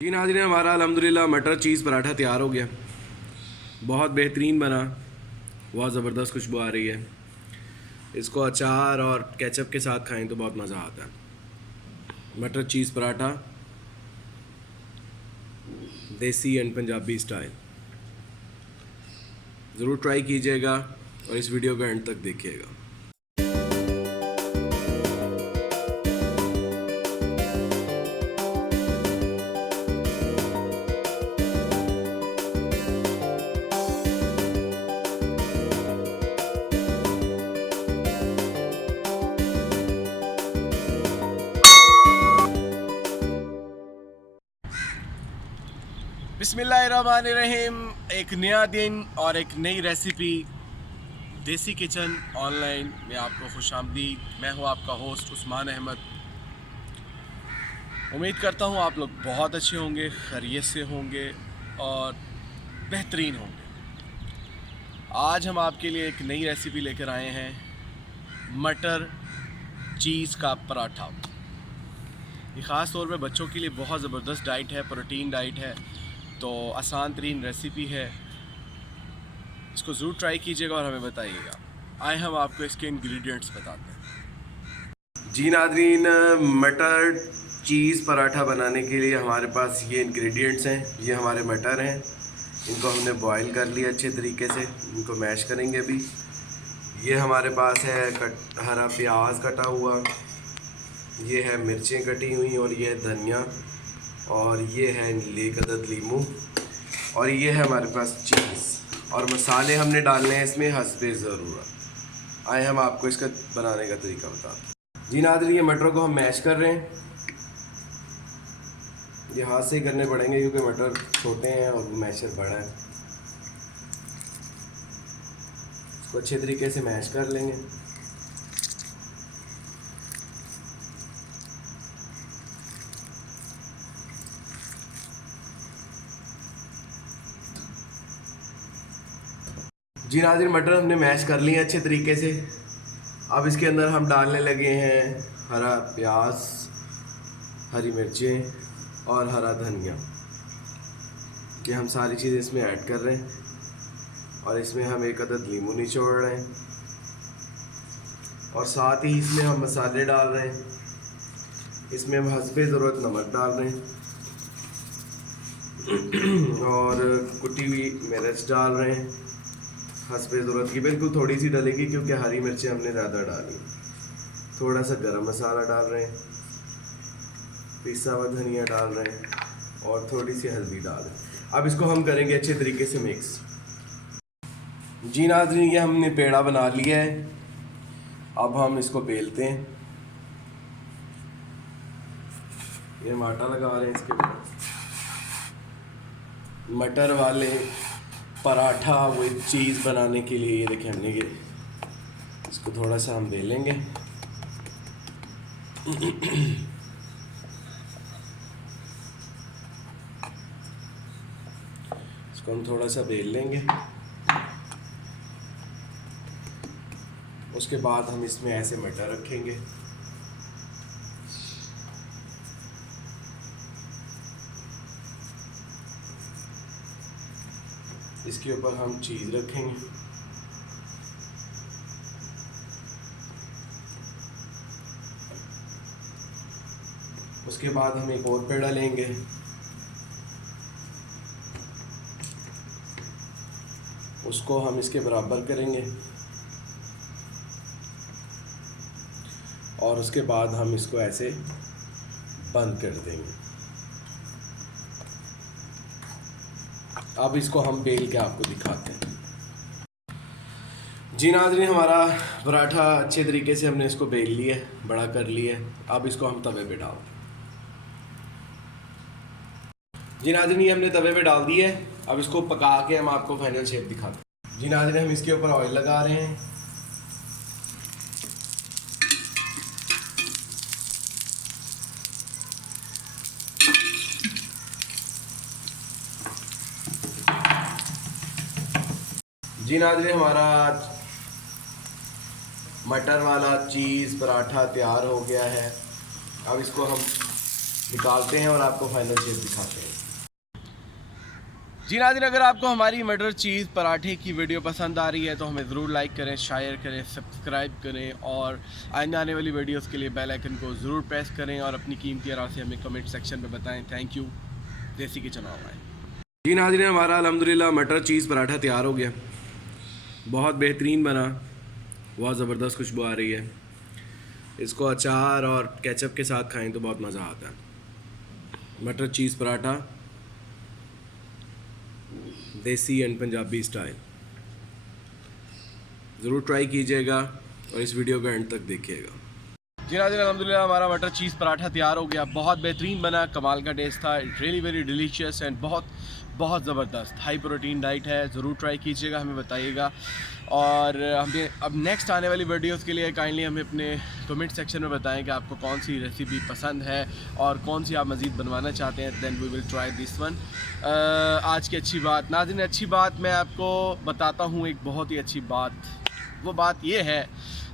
जी नाज़रीन, हमारा अल्हम्दुलिल्लाह मटर चीज़ पराठा तैयार हो गया। बहुत बेहतरीन बना, बहुत ज़बरदस्त खुशबू आ रही है। इसको अचार और केचप के साथ खाएं तो बहुत मज़ा आता है। मटर चीज़ पराठा देसी एंड पंजाबी स्टाइल, ज़रूर ट्राई कीजिएगा और इस वीडियो को एंड तक देखिएगा। बिस्मिल्लाहिर्रहमानिर्रहीम। एक नया दिन और एक नई रेसिपी देसी किचन ऑनलाइन में आपको खुशामदीद। मैं हूं आपका होस्ट उस्मान अहमद। उम्मीद करता हूं आप लोग बहुत अच्छे होंगे, खैरियत से होंगे और बेहतरीन होंगे। आज हम आपके लिए एक नई रेसिपी लेकर आए हैं, मटर चीज़ का पराठा। ये ख़ास तौर पे बच्चों के लिए बहुत ज़बरदस्त डाइट है, प्रोटीन डाइट है, तो आसान तरीन रेसिपी है। इसको ज़रूर ट्राई कीजिएगा और हमें बताइएगा। आए हम आपको इसके इंग्रेडिएंट्स बताते हैं। जी नाज़रीन, मटर चीज़ पराठा बनाने के लिए हमारे पास ये इंग्रेडिएंट्स हैं। ये हमारे मटर हैं, इनको हमने बॉईल कर लिया अच्छे तरीके से। इनको मैश करेंगे अभी। ये हमारे पास है हरा प्याज कटा हुआ, ये है मिर्चें कटी हुई, और ये है धनिया, और ये है एक अदद लीमू, और ये है हमारे पास चीज़। और मसाले हमने डालने हैं इसमें हस्बे ज़रूरत। आए हम आपको इसका बनाने का तरीका बताते हैं। जी नाज़रीन, ये मटर को हम मैश कर रहे हैं। ये हाथ से ही करने पड़ेंगे क्योंकि मटर छोटे हैं और मैशर बड़ा है। इसको अच्छे तरीके से मैश कर लेंगे। जी नाज़रीन, मटर हमने मैश कर लिए अच्छे तरीके से। अब इसके अंदर हम डालने लगे हैं हरा प्याज, हरी मिर्चें और हरा धनिया। ये हम सारी चीज़ें इसमें ऐड कर रहे हैं और इसमें हम एक अदद लीमू निचोड़ रहे हैं और साथ ही इसमें हम मसाले डाल रहे हैं। इसमें हम हस्बे ज़रूरत नमक डाल रहे हैं और कुटी हुई मिर्च डाल रहे हैं हस्बे ज़रूरत की। बिल्कुल थोड़ी सी डलेगी क्योंकि हरी मिर्चें हमने ज़्यादा डाली। थोड़ा सा गरम मसाला डाल रहे हैं, पिसा हुआ धनिया डाल रहे हैं और थोड़ी सी हल्दी डाल रहे हैं। अब इसको हम करेंगे अच्छे तरीके से मिक्स। जी नाज़रीन, ये हमने पेड़ा बना लिया है। अब हम इसको बेलते हैं। ये हम आटा लगा रहे हैं इसके ऊपर। मटर वाले पराठा विद चीज़ बनाने के लिए ये देखें हमने ये इसको थोड़ा सा हम बेलेंगे। इसको हम थोड़ा सा बेल लेंगे। उसके बाद हम इसमें ऐसे मटर रखेंगे। इसके ऊपर हम चीज़ रखेंगे। उसके बाद हम एक और पेड़ा लेंगे। उसको हम इसके बराबर करेंगे और उसके बाद हम इसको ऐसे बंद कर देंगे। अब इसको हम बेल के आपको दिखाते हैं। जी नाज़रीन, हमारा पराठा अच्छे तरीके से हमने इसको बेल लिया, बड़ा कर लिया। अब इसको हम तवे पे डाल। जी नाज़रीन, ये हमने तवे पे डाल दिया है। अब इसको पका के हम आपको फाइनल शेप दिखाते हैं। जी नाज़रीन, हम इसके ऊपर ऑयल लगा रहे हैं। जी नाज़रीन, हमारा मटर वाला चीज़ पराठा तैयार हो गया है। अब इसको हम निकालते हैं और आपको फाइनल चीज़ दिखाते हैं। जी नाज़रीन, अगर आपको हमारी मटर चीज़ पराठे की वीडियो पसंद आ रही है तो हमें ज़रूर लाइक करें, शेयर करें, सब्सक्राइब करें और आने आने वाली वीडियोस के लिए बेल आइकन को ज़रूर प्रेस करें और अपनी कीमती राय से हमें कमेंट सेक्शन में बताएं। Thank you. देसी किचन ऑनलाइन। जी नाज़रीन, हमारा अल्हम्दुलिल्लाह मटर चीज़ पराठा तैयार हो गया। बहुत बेहतरीन बना, बहुत ज़बरदस्त खुशबू आ रही है। इसको अचार और केचप के साथ खाएं तो बहुत मज़ा आता है। मटर चीज़ पराठा देसी एंड पंजाबी स्टाइल, ज़रूर ट्राई कीजिएगा और इस वीडियो को एंड तक देखिएगा। जी नाज़रीन, अल्हम्दुलिल्लाह हमारा मटर चीज़ पराठा तैयार हो गया। बहुत बेहतरीन बना, कमाल का टेस्ट था। रियली वेरी डिलीशियस एंड बहुत ज़बरदस्त हाई प्रोटीन डाइट है। ज़रूर ट्राई कीजिएगा, हमें बताइएगा। और हमें अब नेक्स्ट आने वाली वीडियोस के लिए काइंडली हमें अपने कमेंट सेक्शन में बताएं कि आपको कौन सी रेसिपी पसंद है और कौन सी आप मज़ीद बनवाना चाहते हैं। Then we will try this one. आज की अच्छी बात नाज़रीन, अच्छी बात मैं आपको बताता हूँ, एक बहुत ही अच्छी बात। वो बात ये है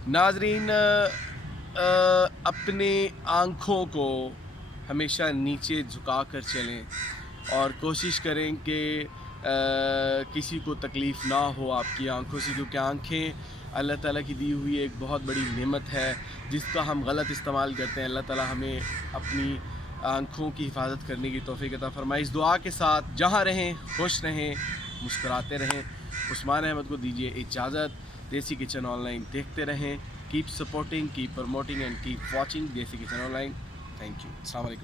नाज़रीन, अपने आँखों को हमेशा नीचे झुका कर चलें और कोशिश करें कि किसी को तकलीफ़ ना हो आपकी आँखों से, क्योंकि आँखें अल्लाह ताला की दी हुई एक बहुत बड़ी नेमत है जिसका हम गलत इस्तेमाल करते हैं। अल्लाह ताला हमें अपनी आँखों की हिफाजत करने की तौफ़ीक़ अता फ़रमाए। इस दुआ के साथ जहाँ रहें खुश रहें, मुस्कुराते रहें। उस्मान अहमद को दीजिए इजाज़त। देसी किचन ऑनलाइन देखते रहें। Keep supporting, keep promoting and keep watching देसी किचन ऑनलाइन। Thank you. अस्सलाम वालेकुम।